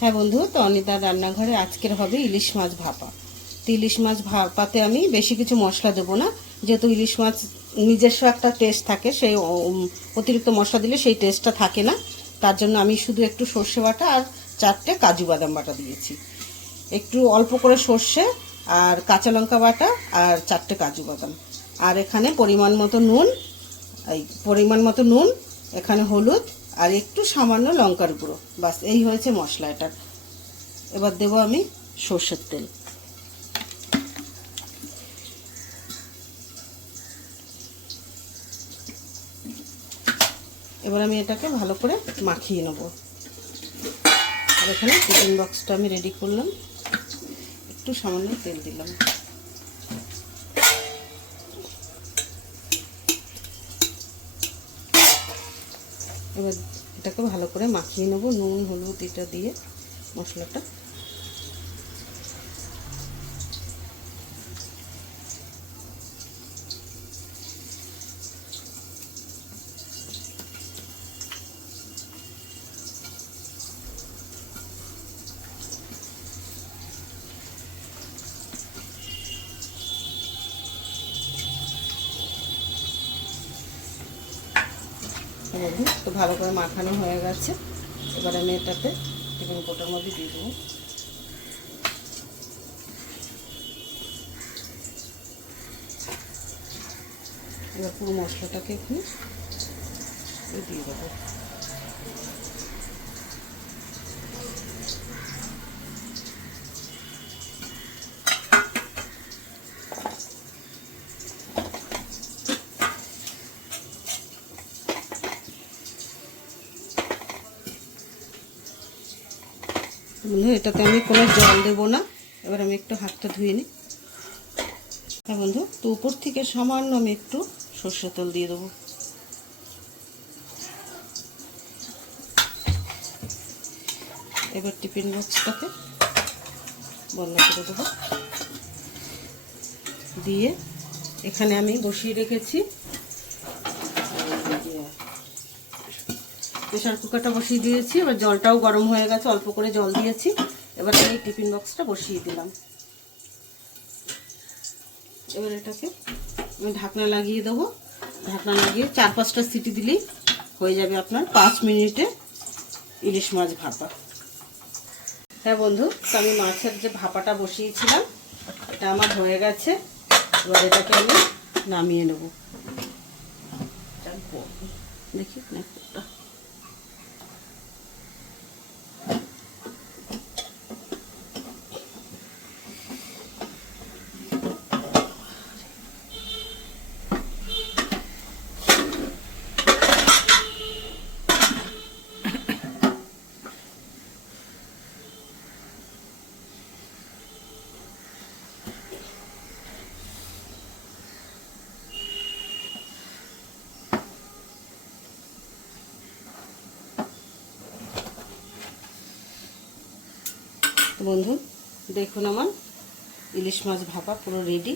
হ্যাঁ বন্ধু, তো অনিতার রান্নাঘরে আজকের হবে ইলিশ মাছ ভাপা। তো ইলিশ মাছ ভাপাতে আমি বেশি কিছু মশলা দেবো না, যেহেতু ইলিশ মাছ নিজস্ব একটা টেস্ট থাকে, সেই অতিরিক্ত মশলা দিলে সেই টেস্টটা থাকে না। তার জন্য আমি শুধু একটু সর্ষে বাটা আর 4টে কাজু বাদাম বাটা দিয়েছি, একটু অল্প করে সর্ষে আর কাঁচা লঙ্কা বাটা আর 4টে কাজু বাদাম, আর এখানে পরিমাণ মতো নুন, এখানে হলুদ আর একটু সামান্য লঙ্কার গুঁড়ো, বাস এই হয়েছে মশলা এটার। এবার দেবো আমি সর্ষের তেল। এবার আমি এটাকে ভালো করে মাখিয়ে নেব। আর এখানে টিফিন বক্সটা আমি রেডি করলাম, একটু সামান্য তেল দিলাম। এবার এটাকে ভালো করে মাখিয়ে নেব, নুন হলুদ এটা দিয়ে মশলাটা। তো ভালো করে মাখানো হয়ে গেছে। এবার আমি এটাতে টিফিন কৌটোর মধ্যে দিয়ে দেবো। এবার পুরো মশলাটাকে এখানে দিয়ে দেবো। বন্ধু, এটাতে আমি কোনো জল দেবো না। এবার আমি একটু হাতটা ধুয়ে নিই। হ্যাঁ বন্ধু, তো উপর থেকে সামান্য আমি একটু সর্ষের তেল দিয়ে দেবো। এবার টিফিন বক্সটাকে বন্ধ করে দেবো। দিয়ে এখানে আমি বসিয়ে রেখেছি, প্রেশার কুকারটা বসিয়ে দিয়েছি। এবার জলটাও গরম হয়ে গেছে, অল্প করে জল দিয়েছি। এবার আমি এই টিফিন বক্সটা বসিয়ে দিলাম। এবার এটাকে আমি ঢাকনা লাগিয়ে দেবো। ঢাকনা লাগিয়ে 4-5টা সিটি দিলেই হয়ে যাবে আপনার 5 মিনিটে ইলিশ মাছ ভাপা। হ্যাঁ বন্ধু, তো আমি মাছের যে ভাপাটা বসিয়েছিলাম এটা আমার হয়ে গেছে। এবার এটাকে আমি নামিয়ে নেব। দেখি একটা বন্ধু, দেখুন আমার ইলিশ মাছ ভাপা পুরো রেডি।